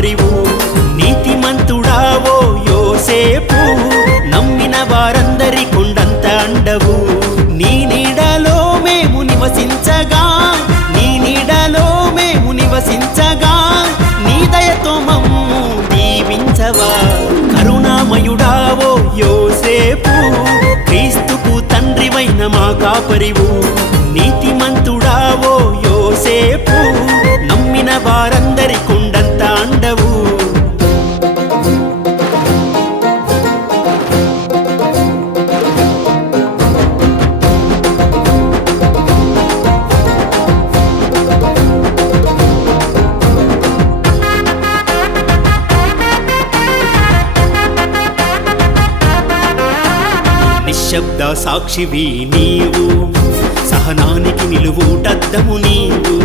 కాపరివు నీతిమంతుడావో యోసేపు నమ్మిన వారందరి కొండంత అండవు నీ నీడలో మేము నివసించగా నీ నీడలో మేము నివసించగా నీ దయతో మమ్ము దీవించవా కరుణామయుడావో యోసేపు క్రీస్తుకు తండ్రివైన మా కాపరివు నీతిమంతుడావో యోసేపు నమ్మిన వారందరి కొండంత అండవు నిశ్శబ్ద సాక్షివి నీవు సహనానికి నిలువుటద్దము నీవు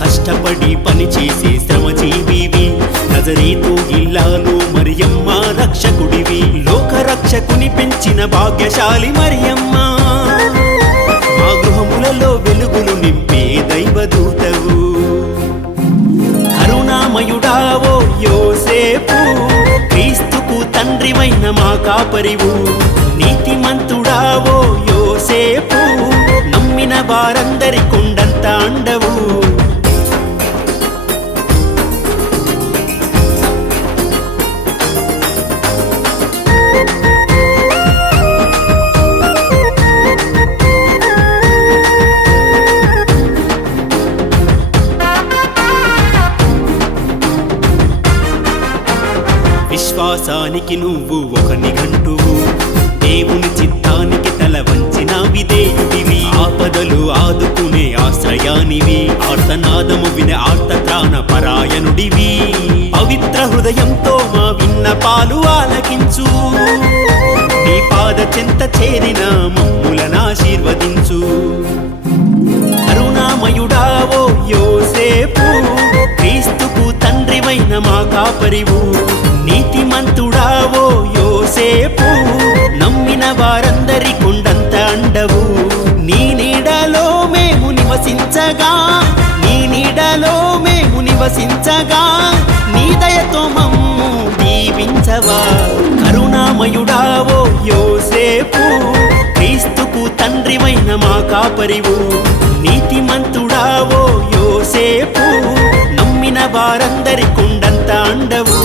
కష్టపడి పనిచేసే శ్రమజీవివి నజరేతు ఇల్లాలు మరియమ్మ రక్షకుడివి లోకరక్షకుని పెంచిన భాగ్యశాలి మరియమ్మ మా గృహములలో వెలుగులు నింపే దైవదూతవు కరుణామయుడావో యోసేపు క్రీస్తుకు తండ్రివైన మా కాపరివు నీతిమంతుడావో యోసేపు నమ్మిన వారందరి కొండంత అండవు విశ్వాసానికి నువ్వు ఒక నిఘంటువు దేవుని చిత్తానికి తల వంచిన విధేయుడివి ఆపదలు ఆదుకునే ఆశ్రయానివి ఆర్తనాదము వినే ఆర్తత్రాణ పరాయణుడివి పవిత్ర హృదయంతో మా విన్నపాలు ఆలకించు నీ పాద చెంత చేరిన మమ్ములను ఆశీర్వదించు కరుణామయుడావో యోసేపు క్రీస్తుకు తండ్రివైన మా కాపరివు నీతిమంతుడావో యోసేపు నమ్మిన వారందరి కొండంత అండవు నీ నీడలో మేము నివసించగా నీ నీడలో మేము నివసించగా నీ దయతో మమ్ము దీవించవా కరుణామయుడావో యోసేపు క్రీస్తుకు తండ్రివైన మా కాపరివు నీతిమంతుడావో యోసేపు నమ్మిన వారందరి కొండంత అండవు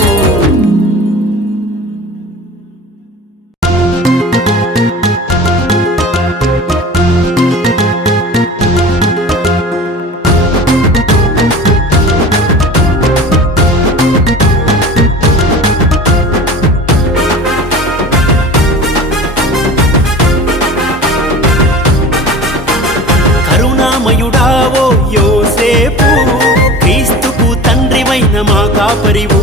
కరుణామయుడావో యోసేపు క్రీస్తుకు తండ్రివైన మా కాపరివు